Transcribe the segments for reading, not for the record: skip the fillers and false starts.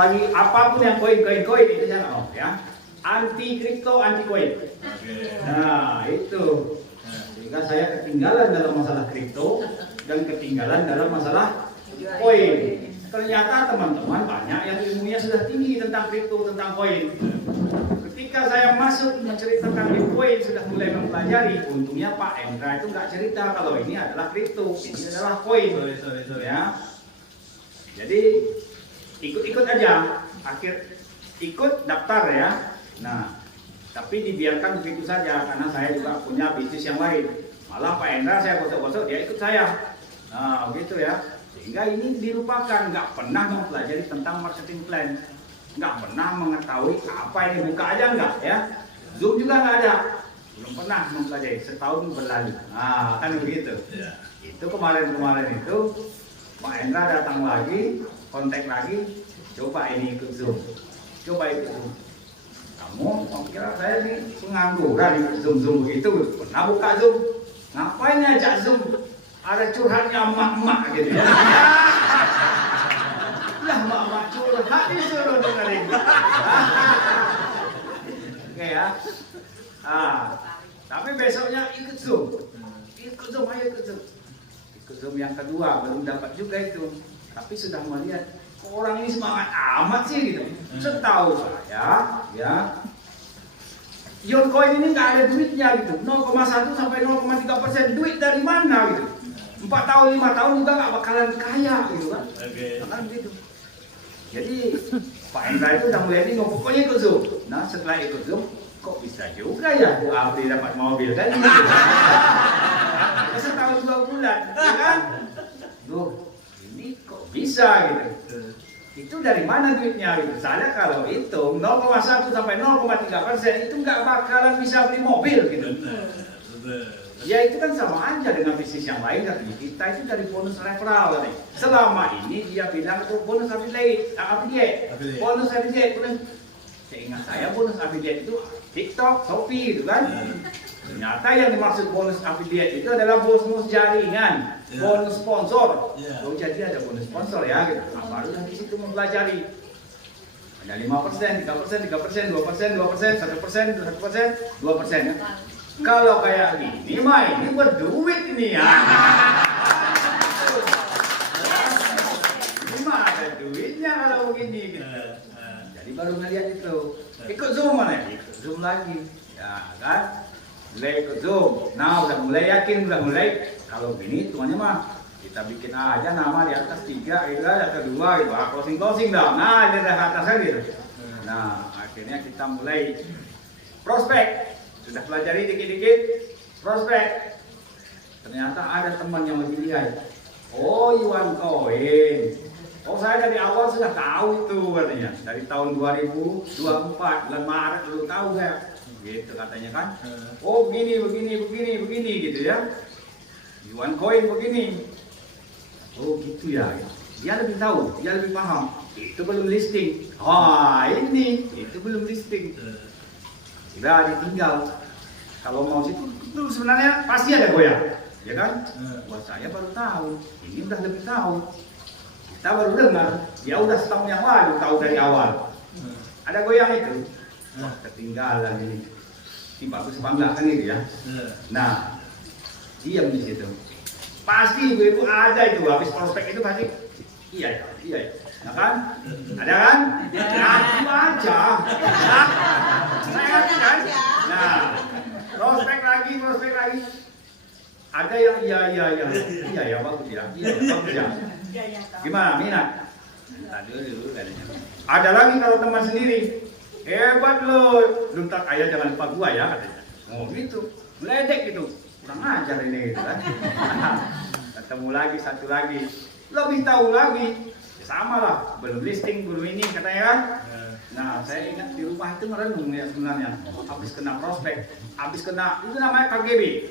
lagi apapun yang koin itu saya nggak mau ya. Anti kripto, anti koin. Nah itu, sehingga saya ketinggalan dalam masalah kripto dan ketinggalan dalam masalah koin. Ternyata teman-teman banyak yang ilmunya sudah tinggi tentang kripto, tentang koin. Ketika saya masuk menceritakan Bitcoin, sudah mulai mempelajari, untungnya Pak Endra itu nggak cerita kalau ini adalah kripto, ini adalah koin. Ya. Jadi ikut-ikut aja, ikut daftar ya. Nah, tapi dibiarkan begitu saja karena saya juga punya bisnis yang lain. Malah Pak Endra saya gosok-gosok, dia ikut saya. Nah, begitu ya. Sehingga ini dilupakan, nggak pernah mempelajari tentang marketing plan, nggak pernah mengetahui apa ini, buka aja nggak ya, Zoom juga nggak ada, belum pernah mempelajari, setahun berlalu. Nah kan begitu. Itu kemarin itu Pak Endra datang lagi, kontak lagi, coba ini ikut Zoom, coba ikut Zoom. Kamu kira saya ini pengangguran ikut Zoom begitu, pernah buka Zoom, ngapain ajak Zoom? Ada curhatnya emak-emak gitu ya. Lah emak-emak curhat disuruh dengerin. Oke ya. Tapi besoknya ikut Zoom. Ayo ikut Zoom. Ikut Zoom yang kedua belum dapat juga itu. Tapi sudah melihat orang ini semangat amat sih gitu. Setahu saya ya. Yoncoin ini nggak ada duitnya gitu. 0,1 sampai 0,3%, duit dari mana gitu. 4 tahun, 5 tahun juga nggak bakalan kaya gitu kan. Kan gitu. Jadi Pak Endra itu udah mulai bingung, pokoknya ikut Zoom. Nah setelah ikut Zoom, kok bisa juga ya Bu Abdi dapat mobil kan? Setahun 2 bulan, ya kan? Loh, ini kok bisa gitu? Itu dari mana duitnya gitu? Soalnya kalau hitung 0,1 sampai 0,3% itu nggak bakalan bisa beli mobil gitu. Ya itu kan sama aja dengan bisnis yang lain, katanya kita itu dari bonus referral katanya. Selama ini dia bilang itu bonus affiliate, bonus affiliate. Seingat saya bonus affiliate itu TikTok, Shopee gitu kan. Ternyata yang dimaksud bonus affiliate itu adalah bonus jaringan, bonus sponsor. Oh jadi ada bonus sponsor ya gitu. Nah, baru di situ mempelajari. Ada 5%, 3%, 3%, 2%, 2%, 1%, 1%, 2%. Kalau kayak gini mah ini berduit ini ya. Ini mah ada duitnya kalau begini gitu. Jadi baru ngeliat itu. Ikut Zoom mana? Ikut Zoom lagi. Ya kan? Mulai ikut Zoom. Nah udah mulai yakin, udah mulai. Kalau gini hitungannya mah kita bikin aja nama di atas 3, itu ada 2 gitu. Closing dah. Nah di atasnya gitu. Nah akhirnya kita mulai prospek. Sudah pelajari dikit-dikit prospek. Ternyata ada teman yang lebih lihat. Oh Yuan Koin. Oh saya dari awal sudah tahu itu katanya. Dari tahun 2024 bulan Maret dulu tahu saya. Gitu katanya kan. Oh begini gitu ya. Yuan Koin begini. Oh gitu ya. Dia lebih tahu, dia lebih paham. Itu belum listing. Wah ini itu belum listing. Sudah ditinggal. Kalau mau situ itu sebenarnya pasti ada goyang, ya kan? Buat saya baru tahu, ini udah lebih tahu. Kita baru dengar, dia udah setahun yang lalu tahu dari awal. Ada goyang itu, wah ketinggalan ini. Ini bagus apa enggak kan itu ya? Nah, diam di situ. Pasti ibu-ibu ada itu, habis prospek itu pasti iya. Nah kan? Ada kan? Ngaku aja. Saya kan? Nah, prospek lagi. Ada yang iya ya bagus ya. Gimana minat? Tadi dulu katanya. Ada lagi kalau teman sendiri. Hebat loh. Luntak ayah jangan lupa gua ya katanya. Oh gitu. Meledek gitu. Kurang ajar ini gitu kan. Ketemu lagi satu lagi. Lebih tahu lagi. Sama lah, belum listing, belum ini katanya kan. Nah, saya ingat di rumah itu merenung ya sebenarnya. Habis kena prospek, habis kena, itu namanya KGB.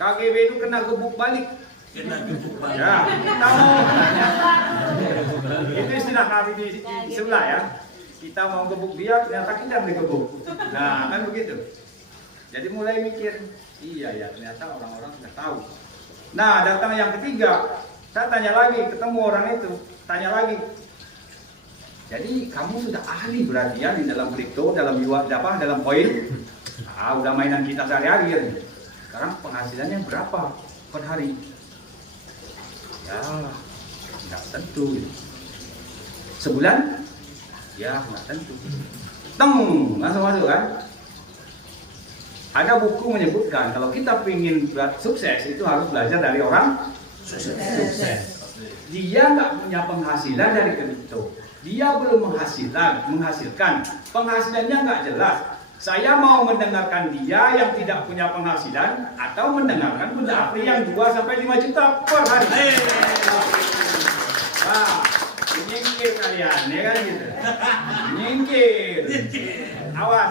KGB itu kena gebuk balik. Ya, tahu. Itu istilah kami di sebelah ya. Kita mau gebuk dia, ternyata kita yang digebuk. Nah, kan begitu. Jadi mulai mikir, iya ya, ternyata orang-orang sudah tahu. Nah, datang yang ketiga. Saya tanya lagi, ketemu orang itu, tanya lagi. Jadi kamu sudah ahli berarti ya di dalam kripto, dalam dalam koin. Udah mainan kita sehari-hari ya. Sekarang penghasilannya berapa per hari? Ya, nggak tentu. Sebulan? Ya, nggak tentu. Langsung masuk kan? Ada buku menyebutkan kalau kita ingin sukses itu harus belajar dari orang sukses. Dia nggak punya penghasilan dari kripto. Dia belum menghasilkan. Penghasilannya nggak jelas. Saya mau mendengarkan dia yang tidak punya penghasilan atau mendengarkan bunda api yang 2-5 juta per hari. Wah, menyingkir kalian, ya kan gitu. Menyingkir. Awas.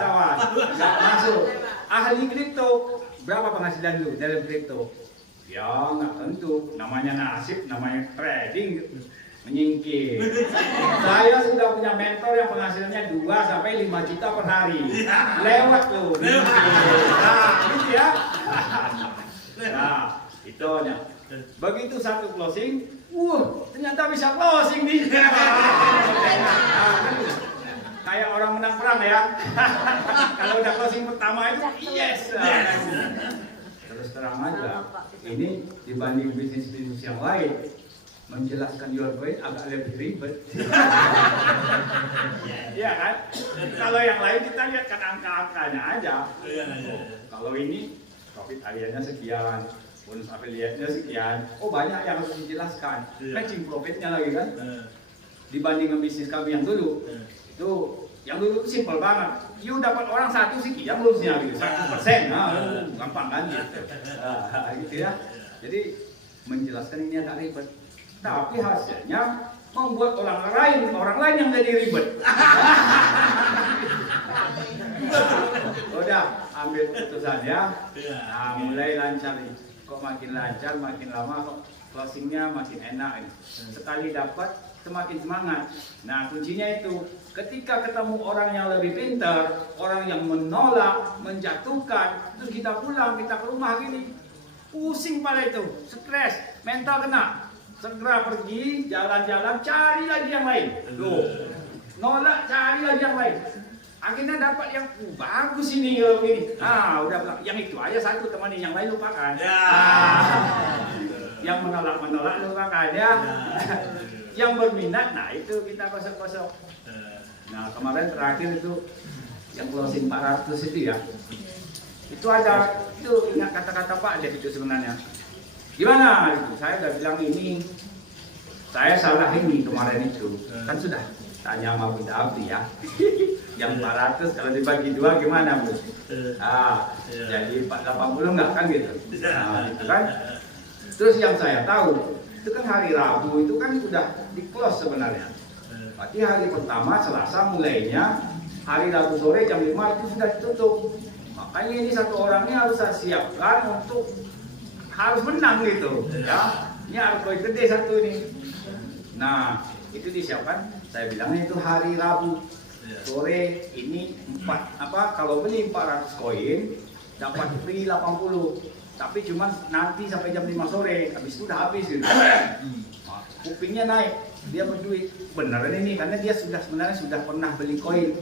Nggak masuk. Ahli kripto, berapa penghasilan lu dari kripto? Ya nggak tentu. Namanya nasib, namanya trading. Menyingkir. Saya sudah punya mentor yang penghasilannya 2-5 juta per hari. Lewat tuh. Nah, gitu ya. Nah, itu nya. Begitu satu closing, ternyata bisa closing nih. Kayak orang menang perang ya. Kalau udah closing pertama itu yes. Terus terang aja, ini dibanding bisnis yang lain, menjelaskan your brain agak lebih ribet. Iya kan? Kalau yang lain kita lihat kan angka-angkanya aja. Kalau ini profit hariannya sekian, bonus affiliate-nya sekian. Oh banyak yang harus dijelaskan. Matching profitnya lagi kan? Dibanding bisnis kami yang dulu, itu yang dulu itu simpel banget. You dapat orang satu sekian bonusnya gitu, 100%. Gampang kan gitu. Gitu ya. Jadi menjelaskan ini agak ribet. Tapi hasilnya membuat orang lain yang jadi ribet. Udah ambil keputusan ya. Nah, mulai lancar nih. Kok makin lancar, makin lama kok closingnya makin enak. Sekali dapat semakin semangat. Nah kuncinya itu ketika ketemu orang yang lebih pintar, orang yang menolak, menjatuhkan, terus kita pulang, kita ke rumah gini, pusing pala itu, stres, mental kena. Segera pergi, jalan-jalan, cari lagi yang lain. Loh, nolak, cari lagi yang lain. Akhirnya dapat yang bagus ini kalau ini. Udah bilang, yang itu aja satu temani, yang lain lupakan. Yang menolak lupakan ya. Yang berminat, nah itu kita kosong-kosong. Nah kemarin terakhir itu yang closing 400 itu ya. Itu ada, itu ingat kata-kata Pak Dev itu sebenarnya. Gimana itu? Saya udah bilang ini, saya salah ini kemarin itu. Kan sudah tanya sama Bunda Abdi ya. Yang 400 kalau dibagi 2 gimana Bu? Jadi 480 enggak kan gitu. Nah, itu kan. Terus yang saya tahu, itu kan hari Rabu itu kan sudah di close sebenarnya. Berarti hari pertama Selasa mulainya, hari Rabu sore jam 5 itu sudah ditutup. Makanya ini satu orang ini harus saya siapkan untuk harus menang gitu ya. Ini harus koin gede satu ini. Nah itu disiapkan, saya bilangnya itu hari Rabu sore ini kalau beli 400 koin dapat free 80, tapi cuma nanti sampai jam 5 sore, habis itu udah habis gitu. Kupingnya naik, dia berduit beneran ini karena dia sebenarnya sudah pernah beli koin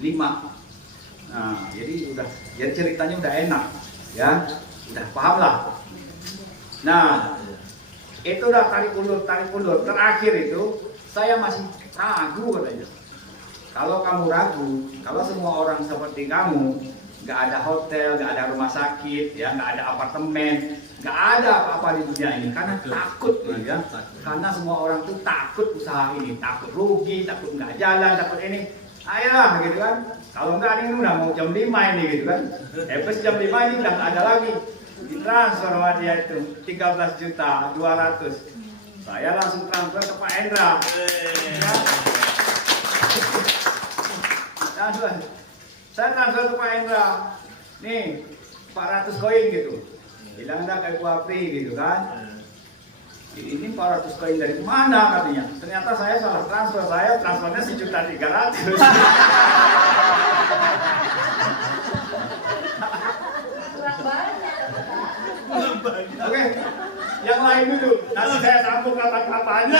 5. Nah jadi ceritanya udah enak ya, udah paham lah. Nah, itu udah tarik ulur. Terakhir itu, saya masih ragu katanya. Kalau kamu ragu, kalau semua orang seperti kamu, nggak ada hotel, nggak ada rumah sakit, ya, nggak ada apartemen, nggak ada apa-apa di dunia ini, karena takut, ya. Karena semua orang tuh takut usaha ini, takut rugi, takut nggak jalan, takut ini. Ayolah, gitu kan. Kalau nggak ini udah mau jam 5 ini, gitu kan. Pas jam 5 ini udah nggak ada lagi. Ditransfer sama dia itu 13.200.000. Saya langsung transfer ke Pak Hendra. Saya transfer ke Pak Hendra. Nih 400 koin gitu. Bilang dah kayak gua free gitu kan. Ini 400 koin dari mana katanya? Ternyata saya salah transfer. Saya transfernya 1.300.000. Oke, yang lain dulu. Nanti saya sambung kapan-kapannya.